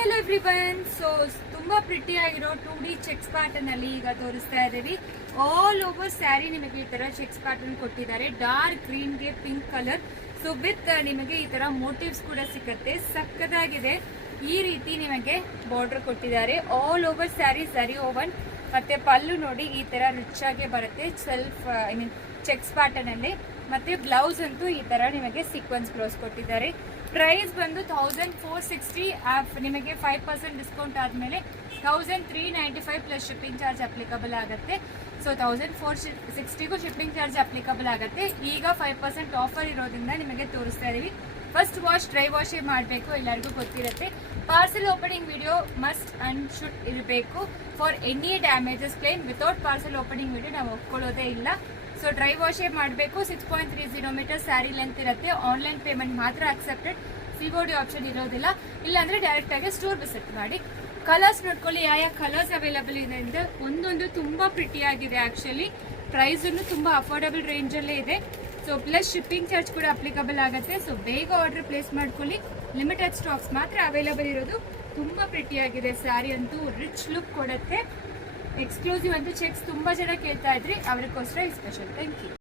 Hi hello everyone. So ತುಂಬಾ pretty ಆಗಿರೋ 2D cheques pattern ಅಲ್ಲಿ ಈಗ ತೋರಿಸ್ತಾ ಇದ್ದೀವಿ. ಆಲ್ ಓವರ್ ಸ್ಯಾರಿ ನಿಮಗೆ ಈ ತರ ಚೆಕ್ಸ್ ಪ್ಯಾಟರ್ನ್ ಕೊಟ್ಟಿದ್ದಾರೆ. ಡಾರ್ಕ್ ಗ್ರೀನ್ ಗೆ ಪಿಂಕ್ ಕಲರ್. ಸೊ ವಿತ್ ನಿಮಗೆ ಈ ತರ ಮೋಟಿವ್ಸ್ ಕೂಡ ಸಿಗುತ್ತೆ. ಸಕ್ಕದಾಗಿದೆ. ಈ ರೀತಿ ನಿಮಗೆ ಬಾರ್ಡರ್ ಕೊಟ್ಟಿದ್ದಾರೆ. ಆಲ್ ಓವರ್ ಸ್ಯಾರಿ ಸರಿ ಓವನ್ ಮತ್ತೆ ಪಲ್ಲು ನೋಡಿ ಈ ತರ ರಿಚ್ ಆಗಿ ಬರುತ್ತೆ. Self I mean cheques pattern ಅಲ್ಲಿ. ಮತ್ತೆ ಬ್ಲೌಸ್ ಅಂತೂ ಈ ತರ ನಿಮಗೆ ಸೀಕ್ವೆನ್ಸ್ ಬ್ಲೌಸ್ ಕೊಟ್ಟಿದ್ದಾರೆ. ಪ್ರೈಸ್ ಬಂದು 1460. ನಿಮಗೆ 5% ಡಿಸ್ಕೌಂಟ್ ಆದಮೇಲೆ 1395 ಪ್ಲಸ್ ಶಿಪ್ಪಿಂಗ್ ಚಾರ್ಜ್ ಅಪ್ಲಿಕಬಲ್ ಆಗುತ್ತೆ. ಸೊ 1460ಗೂ ಶಿಪ್ಪಿಂಗ್ ಚಾರ್ಜ್ ಅಪ್ಲಿಕಬಲ್ ಆಗುತ್ತೆ. ಈಗ 5% ಆಫರ್ ಇರೋದ್ರಿಂದ ನಿಮಗೆ ತೋರಿಸ್ತಾ ಇದೀವಿ. ಫಸ್ಟ್ ವಾಶ್ ಡ್ರೈ ವಾಶ್ ಮಾಡಬೇಕು, ಎಲ್ಲರಿಗೂ ಗೊತ್ತಿರುತ್ತೆ. Parcel opening video must and should ಇರಬೇಕು. For any damages claim. Without parcel opening video ನಾವು ಒಪ್ಕೊಳ್ಳೋದೇ ಇಲ್ಲ. ಸೊ ಡ್ರೈ ವಾಶೇ ಮಾಡಬೇಕು. 6.30 ಮೀಟರ್ ಸ್ಯಾರಿ ಲೆಂತ್ ಇರುತ್ತೆ. ಆನ್ಲೈನ್ ಪೇಮೆಂಟ್ ಮಾತ್ರ ಅಕ್ಸೆಪ್ಟೆಡ್. COD ಆಪ್ಷನ್ ಇರೋದಿಲ್ಲ. ಇಲ್ಲಾಂದ್ರೆ ಡೈರೆಕ್ಟ್ ಆಗಿ ಸ್ಟೋರ್ ವಿಸಿಟ್ ಮಾಡಿ. ಕಲರ್ಸ್ ನೋಡ್ಕೊಳ್ಳಿ, ಯಾವ ಕಲರ್ಸ್ ಅವೈಲಬಲ್ ಇದೆ ಅಂತ. ಒಂದೊಂದು ತುಂಬಾ ಪ್ರಿಟಿ ಆಗಿದೆ. ಆಕ್ಚುಲಿ ಪ್ರೈಸ್ ತುಂಬಾ ಅಫೋರ್ಡಬಲ್ ರೇಂಜ್ ಅಲ್ಲೇ ಇದೆ. ಸೊ ಪ್ಲಸ್ ಶಿಪ್ಪಿಂಗ್ ಚಾರ್ಜ್ ಕೂಡ ಅಪ್ಲಿಕಬಲ್ ಆಗುತ್ತೆ. ಸೊ ಬೇಗ ಆರ್ಡರ್ ಪ್ಲೇಸ್ ಮಾಡ್ಕೊಳ್ಳಿ. ಲಿಮಿಟೆಡ್ ಸ್ಟಾಕ್ಸ್ ಮಾತ್ರ ಅವೈಲಬಲ್ ಇರೋದು. ತುಂಬಾ ಪ್ರಿಟಿ ಆಗಿದೆ. ಸ್ಯಾರಿ ಅಂತೂ ರಿಚ್ ಲುಕ್ ಕೊಡುತ್ತೆ. ಎಕ್ಸ್ಕ್ಲೂಸಿವ್ ಅಂತೂ ಚೆಕ್ಸ್ ತುಂಬಾ ಜನ ಕೇಳ್ತಾ ಇದ್ರಿ, ಅವರಿಗೋಸ್ಕರ ಈ ಸ್ಪೆಷಲ್. Thank you.